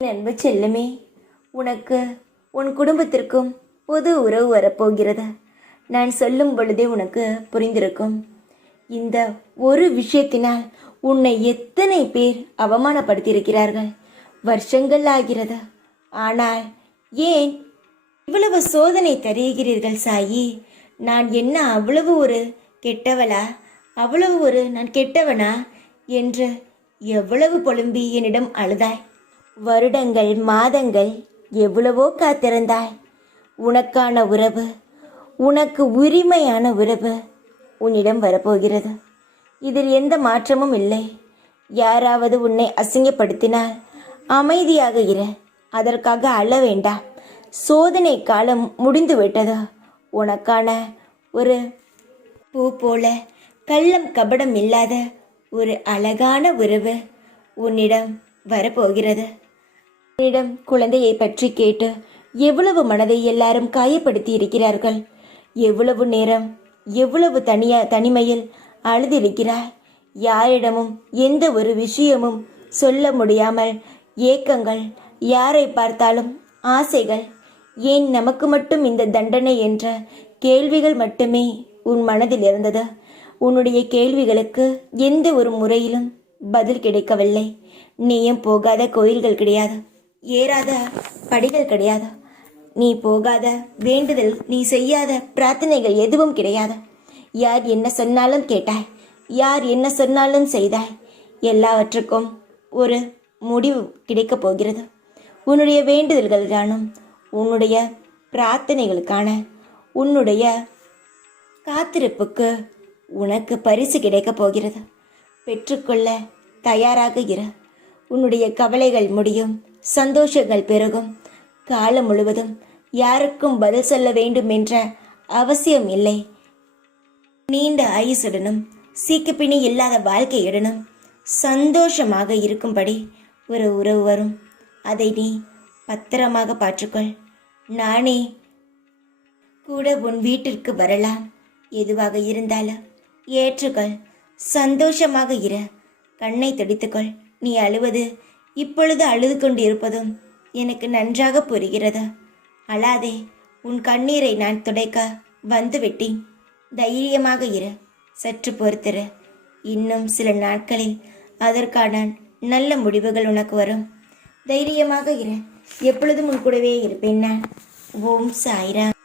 அன்பு செல்லமே, உனக்கு உன் குடும்பத்திற்கும் பொது உறவு வரப்போகிறது. நான் சொல்லும் பொழுதே உனக்கு புரிந்திருக்கும். இந்த ஒரு விஷயத்தினால் உன்னை எத்தனை பேர் அவமானப்படுத்தியிருக்கிறார்கள். வருஷங்கள் ஆகிறது. ஆனால் ஏன் இவ்வளவு சோதனை தருகிறீர்கள் சாயி? நான் என்ன அவ்வளவு ஒரு கெட்டவளா? அவ்வளவு ஒரு நான் கெட்டவனா என்று எவ்வளவு புலம்பி என்னிடம் அழுதாய். வருடங்கள் மாதங்கள் எவ்வளவோ காத்திருந்தாய். உனக்கான உறவு, உனக்கு உரிமையான உறவு உன்னிடம் வரப்போகிறது. இதில் எந்த மாற்றமும் இல்லை. யாராவது உன்னை அசிங்கப்படுத்தினால் அமைதியாக இரு. அதற்காக அழ வேண்டாம். சோதனை காலம் முடிந்து விட்டது. உனக்கான ஒரு பூ போல கள்ளம் கபடம் இல்லாத ஒரு அழகான உறவு உன்னிடம் வரப்போகிறது. உன்னிடம் குழந்தையை பற்றி கேட்டு எவ்வளவு மனதை எல்லாரும் காயப்படுத்தி இருக்கிறார்கள். எவ்வளவு நேரம், எவ்வளவு தனிமையில் அழுதிருக்கிறாய். யாரிடமும் எந்த ஒரு விஷயமும் சொல்ல முடியாமல் ஏக்கங்கள், யாரை பார்த்தாலும் ஆசைகள், ஏன் நமக்கு மட்டும் இந்த தண்டனை என்ற கேள்விகள் மட்டுமே உன் மனதில் இருந்தது. உன்னுடைய கேள்விகளுக்கு எந்த ஒரு முறையிலும் பதில் கிடைக்கவில்லை. நீயும் போகாத கோயில்கள் கிடையாது, ஏறாத படிகள் கிடையாது, நீ போகாத வேண்டுதல், நீ செய்யாத பிரார்த்தனைகள் எதுவும் கிடையாது. யார் என்ன சொன்னாலும் கேட்டாய், யார் என்ன சொன்னாலும் செய்தாய். எல்லாவற்றுக்கும் ஒரு முடிவு கிடைக்கப் போகிறது. உன்னுடைய வேண்டுதல்களுக்கான, உன்னுடைய பிரார்த்தனைகளுக்கான, உன்னுடைய காத்திருப்புக்கு உனக்கு பரிசு கிடைக்கப் போகிறது. பெற்றுக்கொள்ள தயாராக இரு. உன்னுடைய கவலைகள் முடியும், சந்தோஷங்கள் பெருகும். காலம் முழுவதும் யாருக்கும் பதில் சொல்ல வேண்டும் என்ற அவசியம் இல்லை. நீண்ட ஆயுசுடனும் சீக்குப்பிணி இல்லாத வாழ்க்கையுடனும் சந்தோஷமாக இருக்கும்படி ஒரு உறவு வரும். அதை நீ பத்திரமாக பார்த்துக்கொள். நானே கூட உன் வீட்டிற்கு வரலாம். எதுவாக இருந்தாலும் ஏற்றுக்கொள். சந்தோஷமாக இரு. கண்ணை துடித்துக்கொள். நீ அழுவது, இப்பொழுது அழுது கொண்டு இருப்பதும் எனக்கு நன்றாக புரிகிறது. அழாதே. உன் கண்ணீரை நான் துடைக்க வந்துவிட்டேன். தைரியமாக இரு. சற்று பொறுத்திரு. இன்னும் சில நாட்களில் அதற்கான நல்ல முடிவுகள் உனக்கு வரும். தைரியமாக இரு. எப்பொழுதும் உன் கூடவே இருப்பேன் நான். ஓம் சாய்ராம்.